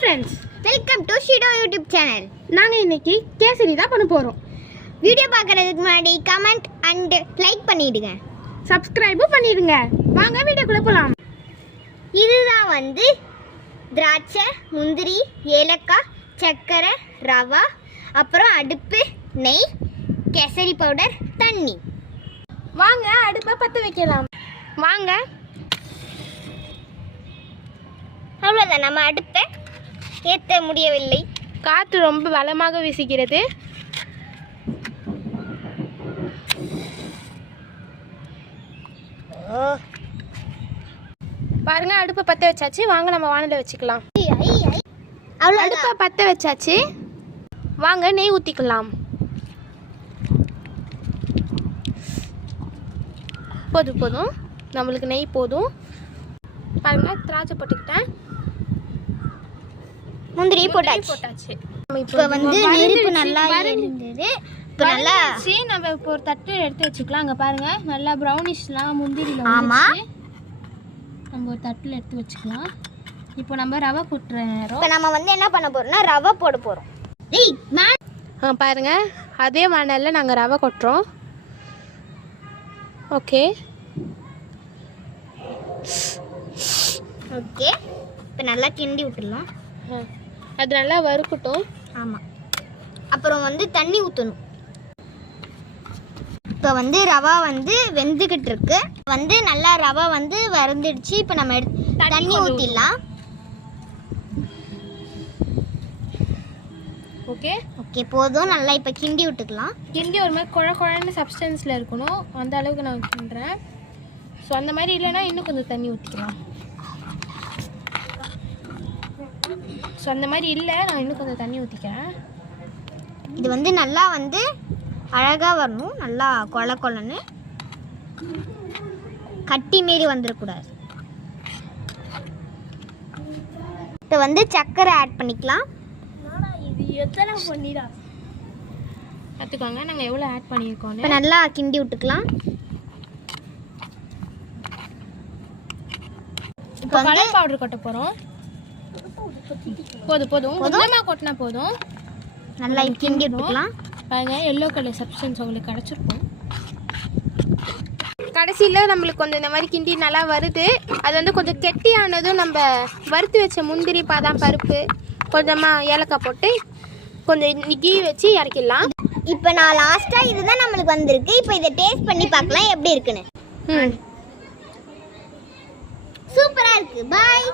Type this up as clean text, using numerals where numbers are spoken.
friends, welcome to Shido YouTube channel. நாங்க இன்னைக்கு கேசரி தான் பண்ண போறோம். வீடியோ பார்க்கிறதுக்கு முன்னாடி கமெண்ட் and லைக் பண்ணிடுங்க. Subscribe பண்ணிடுங்க. வாங்க வீடியோக்குள்ள போலாம். இதுதான் வந்து திராட்சை, முந்திரி, ஏலக்காய், சக்கரை, ரவா, அப்புறம் அடுப்பு, நெய், கேசரி பவுடர், தண்ணி. வாங்க அடுப்பை பத்த வைக்கலாம். வாங்க. அவ்வளவுதான், நம்ம அடுப்பை ஏற்ற முடியவில்லை. காற்று ரொம்ப பலமாக வீசுகிறது. பாருங்க அடுப்பை பத்த வச்சாச்சு. வாங்க நம்ம வானல வச்சுக்கலாம். அடுப்பை பத்த வச்சாச்சு. வாங்க நெய் ஊற்றிக்கலாம். போதும் நம்மளுக்கு நெய் போதும். பாருங்க திராட்சை போட்டுக்கிட்டேன், முந்திரி போட்டாச்சு. இப்போ வந்து நெருப்பு நல்லா எரிந்தது. இப்போ நல்லா நம்ம இப்போ ஒரு தட்டு எடுத்து வச்சுக்கலாம். அங்கே பாருங்க நல்லா ப்ரௌனிஷ்லாம் முந்திரியில் ஆமா, நம்ம ஒரு தட்டில் எடுத்து வச்சுக்கலாம். இப்போ நம்ம ரவை கொட்டுற நேரம். இப்போ நம்ம வந்து என்ன பண்ண போறோம்னா ரவை போட போறோம். பாருங்க அதே வானல்ல நாங்கள் ரவை கொட்டுறோம். ஓகே ஓகே, இப்போ நல்லா கிண்டி விட்டுடலாம். அது நல்லா வறுக்கட்டும். ஆமாம், அப்புறம் வந்து தண்ணி ஊற்றணும். இப்போ வந்து ரவா வந்து வெந்துக்கிட்டு இருக்கு. வந்து நல்லா ரவா வந்து வறந்துடுச்சு. இப்போ நம்ம தண்ணி ஊற்றிடலாம். ஓகே ஓகே போதும். நல்லா இப்போ கிண்டி விட்டுக்கலாம். கிண்டி ஒரு மாதிரி குழன்னு சப்ஸ்டன்ஸில் இருக்கணும். அந்த அளவுக்கு நான் கிண்டுறேன். ஸோ அந்த மாதிரி இல்லைன்னா இன்னும் கொஞ்சம் தண்ணி ஊற்றிக்கலாம். ஸோ அந்த மாதிரி இல்லை, நான் இன்னும் கொஞ்சம் தண்ணி ஊற்றிக்கிறேன். இது வந்து நல்லா வந்து அழகாக வரணும். நல்லா கொலன்னு கட்டி மாரி வந்துடக்கூடாது. இப்போ வந்து சர்க்கரை ஆட் பண்ணிக்கலாம். இது எத்தனை பண்ணிடா பார்த்துக்கோங்க நாங்கள் எவ்வளோ ஆட் பண்ணியிருக்கோம். இப்போ நல்லா கிண்டி விட்டுக்கலாம். இப்போ கலர் பவுடர் கொட்ட போகிறோம். போதும் கொஞ்சமாக கொட்டினா போதும். நல்லா கிண்டி விட்டுக்கலாம். பாருங்க எல்லோ கலர் சப்ஸ்டன்ஸ் உங்களுக்கு கிடச்சிருக்கும். கடைசியில் நம்மளுக்கு கொஞ்சம் இந்த மாதிரி கிண்டி நல்லா வருது. அது வந்து கொஞ்சம் கெட்டியானதும் நம்ம வறுத்து வச்ச முந்திரி, பாதாம் பருப்பு, கொஞ்சமாக ஏலக்காய் போட்டு கொஞ்சம் கீ வச்சு இறக்கிடலாம். இப்போ நான் லாஸ்ட்டாக இதுதான் நம்மளுக்கு வந்திருக்கு. இப்போ இதை டேஸ்ட் பண்ணி பார்க்கலாம் எப்படி இருக்குன்னு. சூப்பராக இருக்குது. பாய்.